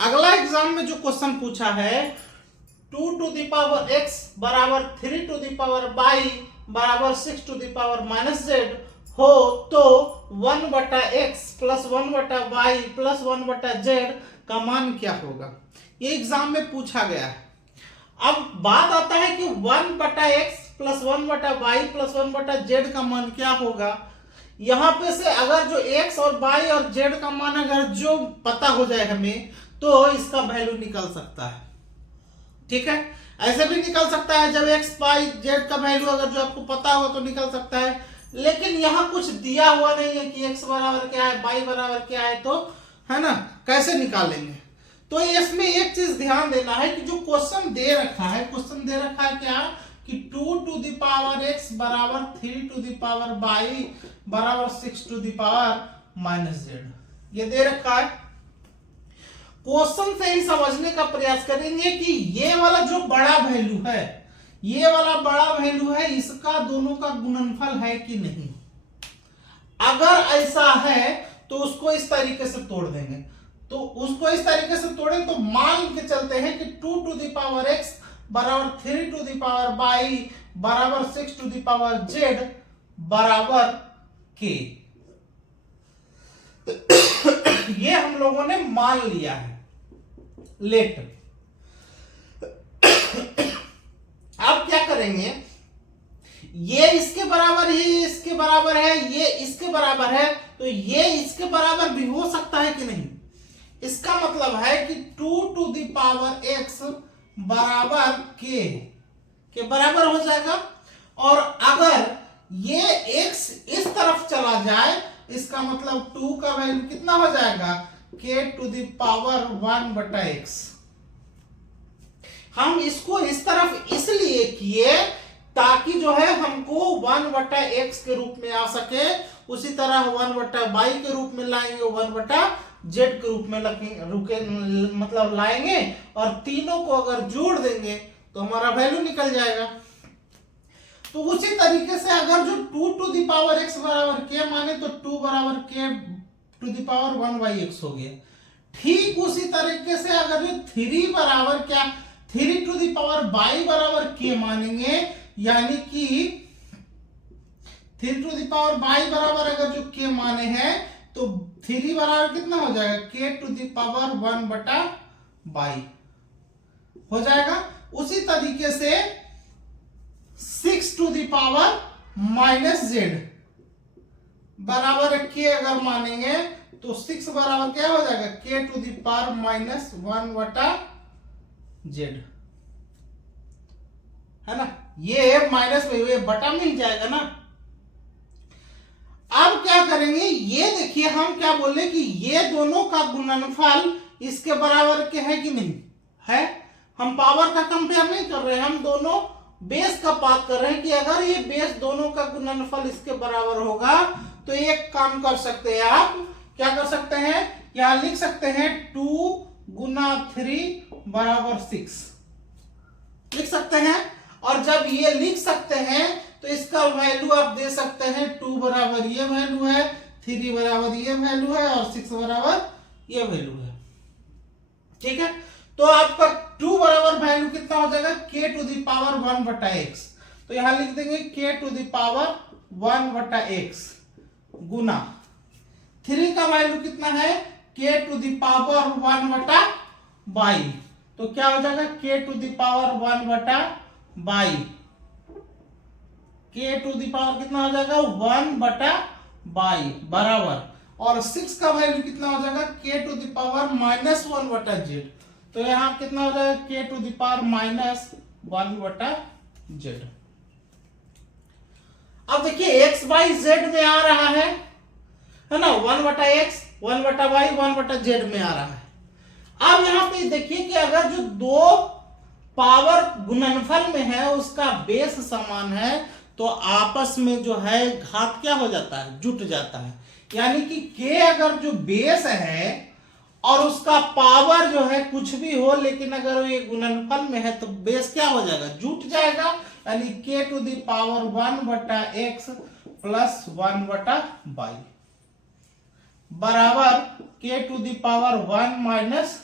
अगला एग्जाम में जो क्वेश्चन पूछा है 2 टू द पावर x बराबर 3 टू द पावर y बराबर 6 to the power minus Z हो तो 1 बटा एक्स प्लस 1 बटा वाई प्लस 1 बटा जेड का मान क्या होगा। ये एग्जाम में पूछा गया है। अब बात आता है कि 1 बटा एक्स प्लस 1 बटा वाई प्लस 1 बटा जेड का मान क्या होगा। यहां पे से अगर जो x और y और z का मान अगर जो पता हो जाए हमें तो इसका वैल्यू निकल सकता है। ठीक है, ऐसे भी निकल सकता है जब x y z का वैल्यू अगर जो आपको पता हो तो निकल सकता है, लेकिन यहाँ कुछ दिया हुआ नहीं है कि x बराबर क्या है y बराबर क्या है, तो है ना कैसे निकालेंगे। तो इसमें एक चीज ध्यान देना है कि जो क्वेश्चन दे रखा है क्या कि 2 टू द पावर x बराबर 3 टू द पावर y बराबर 6 to the power minus Z, ये दे रखा है। क्वेश्चन से ही समझने का प्रयास करेंगे कि ये वाला जो बड़ा वैल्यू है, ये वाला बड़ा वैल्यू है, इसका दोनों का गुणनफल है कि नहीं। अगर ऐसा है तो उसको इस तरीके से तोड़ देंगे। तो उसको इस तरीके से तोड़ें तो मान के चलते हैं कि 2 टू द पावर x बराबर 3 टू द पावर y बराबर 6 टू द पावर z बराबर k। ये हम लोगों ने मान लिया है। लेट अब क्या करेंगे, ये इसके बराबर है, ये इसके बराबर है, ये इसके बराबर है, तो ये इसके बराबर भी हो सकता है कि नहीं। इसका मतलब है कि 2 टू द पावर x बराबर के बराबर हो जाएगा। और अगर ये x इस तरफ चला जाए इसका मतलब 2 का वैल्यू कितना हो जाएगा, k टू द पावर 1 बटा x। हम इसको इस तरफ इसलिए किए ताकि जो है हमको 1 बटा x के रूप में आ सके, उसी तरह 1 बटा y के रूप में लाएंगे, 1 बटा z के रूप में मतलब लाएंगे, और तीनों को अगर जोड़ देंगे तो हमारा वैल्यू निकल जाएगा। तो उसी तरीके से अगर जो 2 टू द पावर x बराबर k माने तो 2 बराबर k to the power 1 by x हो गया। ठीक उसी तरीके से अगर जो 3 बराबर क्या 3 टू द पावर y बराबर k मानेंगे, यानी कि 3 टू द पावर y बराबर अगर जो k माने हैं तो 3 बराबर कितना हो जाएगा, k टू द पावर 1 बटा y हो जाएगा। उसी तरीके से 6 to the power minus z बराबर k अगर मानेंगे तो 6 बराबर क्या हो जाएगा, k to the power minus 1 बटा z, है ना। ये माइनस में ये बटा मिल जाएगा ना। अब क्या करेंगे, ये देखिए हम क्या बोले कि ये दोनों का गुणनफल इसके बराबर के है कि नहीं है। हम पावर का कंपेयर नहीं कर रहे हैं, हम दोनों बेस का बात कर रहे हैं कि अगर ये बेस दोनों का गुणनफल इसके बराबर होगा तो एक काम कर सकते हैं, आप क्या कर सकते हैं, यहां लिख सकते हैं 2 गुना 3 बराबर 6 लिख सकते हैं। और जब ये लिख सकते हैं तो इसका वैल्यू आप दे सकते हैं 2 बराबर ये वैल्यू है, 3 बराबर ये वैल्यू है और 6 बराबर ये वैल्यू है। ठीक है, तो आपका 2 बराबर वैल्यू कितना हो जाएगा, k टू द पावर 1 बटा x। तो यहां लिख देंगे k टू द पावर 1 बटा x गुना 3 का वैल्यू कितना है, k टू द पावर 1 बटा y। तो क्या हो जाएगा, k टू द पावर 1 बटा y, k to the power कितना हो जाएगा 1 बटा y बराबर, और 6 का वैल्यू कितना हो जाएगा, k to the power minus 1 बटा z। तो यहां कितना हो जाएगा, k to the power minus 1 बटा z। अब देखिए x y z में आ रहा है ना, 1 बटा x 1 बटा y 1 बटा z में आ रहा है। अब यहां पे देखिए कि अगर जो दो पावर गुणनफल में है उसका बेस समान है तो आपस में जो है घात क्या हो जाता है, जुट जाता है। यानी कि k अगर जो बेस है और उसका पावर जो है कुछ भी हो, लेकिन अगर ये गुणनफल में है तो बेस क्या हो जाएगा, जुट जाएगा। यानी k टू द पावर 1 बटा x प्लस 1 बटा y बराबर k to the power 1 minus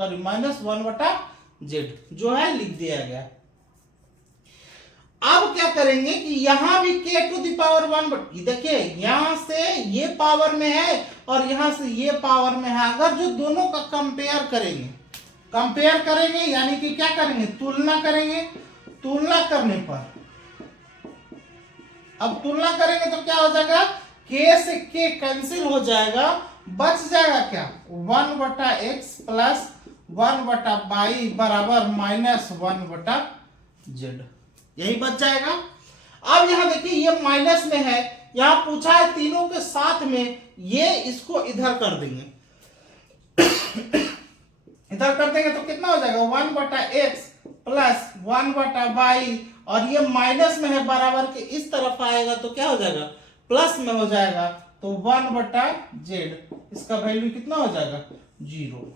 sorry -1/z जो है लिख दिया गया। अब क्या करेंगे कि यहां भी k⁻1, देखिए यहां से ये पावर में है और यहां से ये पावर में है। अगर जो दोनों का कंपेयर करेंगे यानी कि क्या करेंगे, तुलना करेंगे। तुलना करने पर अब तुलना करेंगे तो क्या हो जाएगा, k से k कैंसिल हो जाएगा, बच जाएगा क्या 1/x प्लस 1/y बराबर -1/z, यही बच जाएगा। अब यहां देखिए ये माइनस में है, यहां पूछा है तीनों के साथ में, ये इसको इधर कर देंगे इधर कर देंगे तो कितना हो जाएगा 1/x प्लस 1/y, और ये माइनस में है बराबर के इस तरफ आएगा तो क्या हो जाएगा प्लस में हो जाएगा, तो 1/z इसका वैल्यू कितना हो जाएगा 0,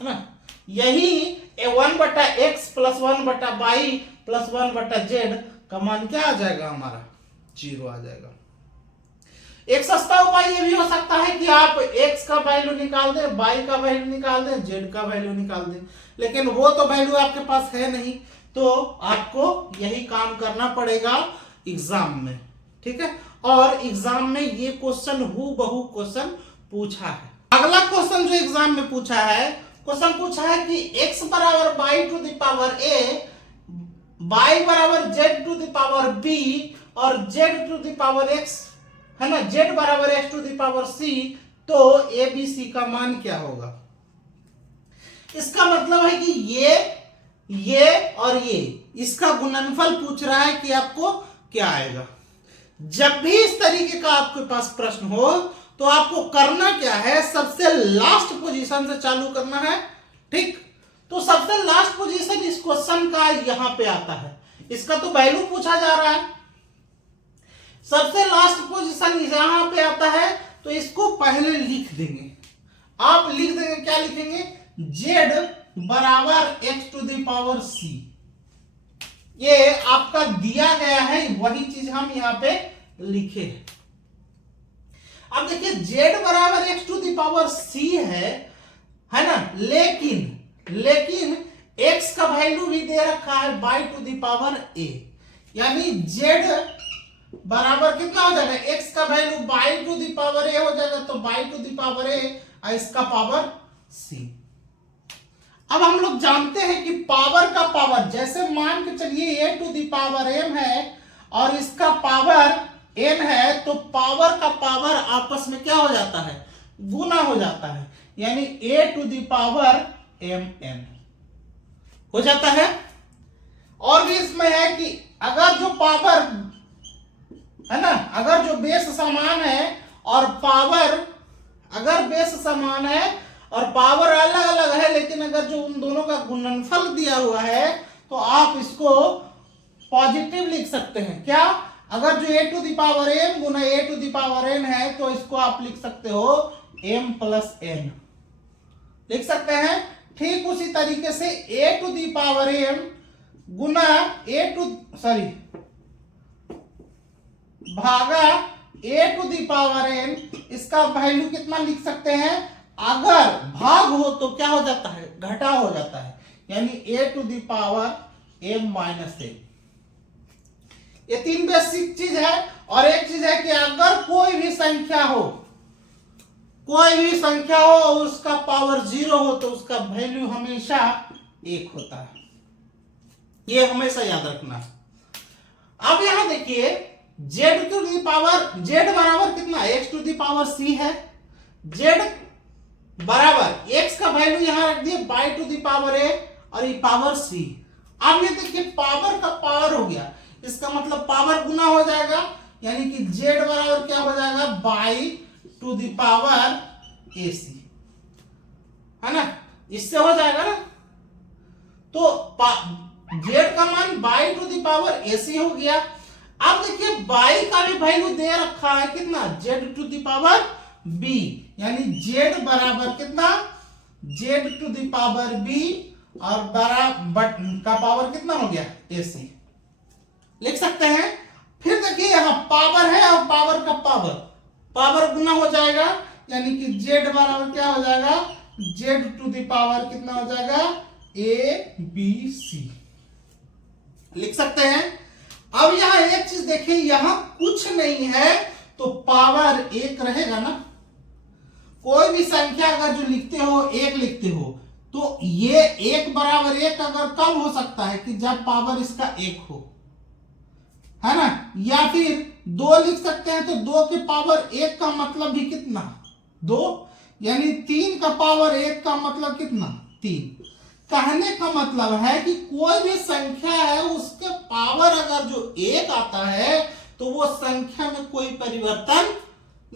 है ना। यही 1/x plus 1/y plus 1/z का मान क्या आ जाएगा हमारा 0 आ जाएगा। एक सस्ता उपाय ये भी हो सकता है कि आप x का वैल्यू निकाल दें, y का वैल्यू निकाल दें, z का वैल्यू निकाल दें, लेकिन वो तो वैल्यू आपके पास है नहीं, तो आपको यही काम करना पड़ेगा एग्जाम में, ठीक है। और एग्जाम में ये क्वेश्चन हूबहू क्वेश्चन पूछा है। अगला क्वेश्चन जो एग्जाम में पूछा है, क्वेश्चन पूछा है कि x बराबर y to the power a, y बराबर z to the power b और z to the power x, है ना, z बराबर x to the power c, तो a b c का मान क्या होगा। इसका मतलब है कि ये और ये, इसका गुणनफल पूछ रहा है कि आपको क्या आएगा। जब भी इस तरीके का आपके पास प्रश्न हो तो आपको करना क्या है, सबसे लास्ट पोजीशन से चालू करना है, ठीक। तो सबसे लास्ट पोजीशन इस क्वेश्चन का यहां पे आता है, इसका तो वैल्यू पूछा जा रहा है, सबसे लास्ट पोजीशन यहां पे आता है, तो इसको पहले लिख देंगे। आप लिख देंगे, क्या लिखेंगे, z बराबर x to the power c, ये आपका दिया गया है, वही चीज हम यहां पे लिखे। अब देखिए z बराबर x to the power c है ना, लेकिन x का वैल्यू भी दे रखा है y to the power a, यानी z बराबर कितना हो जाएगा, x का value y to the power a हो जाएगा, तो y to the power a और इसका पावर c। अब हम लोग जानते हैं कि पावर का पावर, जैसे मान के चलिए a to the power m है और इसका पावर n है, तो पावर का पावर आपस में क्या हो जाता है, गुना हो जाता है, यानी a to the power mn हो जाता है। और भी इसमें है कि अगर जो पावर है ना, अगर जो बेस समान है और पावर, अगर बेस समान है और पावर अलग अलग है, लेकिन अगर जो उन दोनों का गुणनफल दिया हुआ है तो आप इसको पॉजिटिव लिख सकते हैं। क्या, अगर जो a to the power m गुना a to the power n है तो इसको आप लिख सकते हो m प्लस n लिख सकते हैं। ठीक उसी तरीके से a to the power m गुना भागा a to the power n, इसका वैल्यू कितना लिख सकते हैं, अगर भाग हो तो क्या हो जाता है, घटा हो जाता है, यानी a to the power m minus n। ये तीन बेसिक चीज है। और एक चीज है कि अगर कोई भी संख्या हो और उसका पावर 0 हो तो उसका वैल्यू हमेशा 1 होता है, ये हमेशा याद रखना। अब यहां देखिए z to the power, z बराबर कितना, x to the power c है, z बराबर x का वैल्यू यहां रख दिए y to the power a और ये पावर c। अब ये देखिए पावर का पावर हो गया, इसका मतलब पावर गुना हो जाएगा, यानी कि z बराबर क्या हो जाएगा, y to the power ac, है ना, इससे हो जाएगा ना। तो z का मान y to the power ac हो गया। अब देखिए y का भी वैल्यू दे रखा है कितना, z to the power b, यानी z बराबर कितना, z to the power b और बराबर का पावर कितना हो गया ac लिख सकते हैं। फिर देखिए यहां पावर है और पावर का पावर गुना हो जाएगा, यानी कि z बराबर क्या हो जाएगा, जेड टू द पावर कितना हो जाएगा, ए बी सी, लिख सकते हैं। अब यहां एक चीज देखिए, यहां कुछ नहीं है तो पावर एक रहेगा ना। कोई भी संख्या अगर जो लिखते हो एक लिखते हो तो ये एक बराबर एक अगर कब हो सकता है कि जब पावर इसका एक हो, है ना। या फिर दो लिख सकते हैं तो दो के पावर एक का मतलब भी कितना, दो, यानी तीन का पावर एक का मतलब कितना, तीन। कहने का मतलब है कि कोई भी संख्या है उसके पावर अगर जो एक आता है तो वो संख्या में कोई परिवर्तन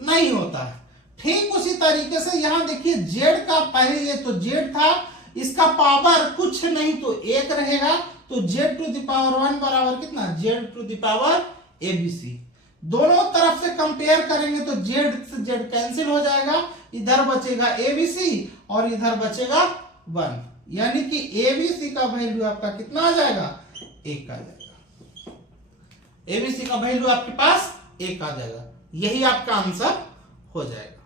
नहीं होता है। ठीक उसी तरीके से यहां देखिए जेड का, पहले ये तो जेड था, इसका पावर कुछ नहीं तो एक रहेगा, तो जेड टू द पावर 1 बराबर कितना, z to the power ABC. दोनों तरफ से कंपेयर करेंगे तो जेड से जेड कैंसिल हो जाएगा, इधर बचेगा एबीसी और इधर बचेगा 1, यानी कि एबीसी का वैल्यू आपका कितना आ जाएगा, एक आ जाएगा। एबीसी का वैल्यू आपके पास एक आ जाएगा, यही आपका आंसर हो जाएगा।